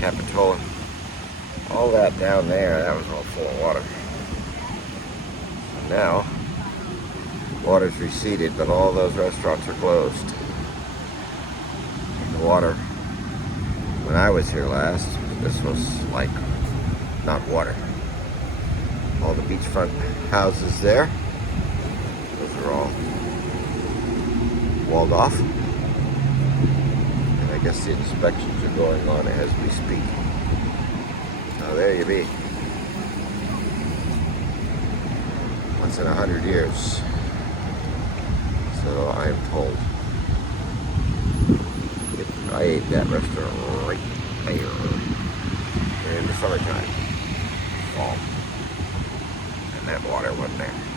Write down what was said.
Capitola. All that down there, that was all full of water. And now, water's receded, but all those restaurants are closed. The water, when I was here last, this was like not water. All the beachfront houses there, those are all walled off. And I guess the inspections are going on as we speak. So there you be. Once in 100 years. So I am told. I ate that restaurant right there in the summertime. Fall. And that water wasn't there.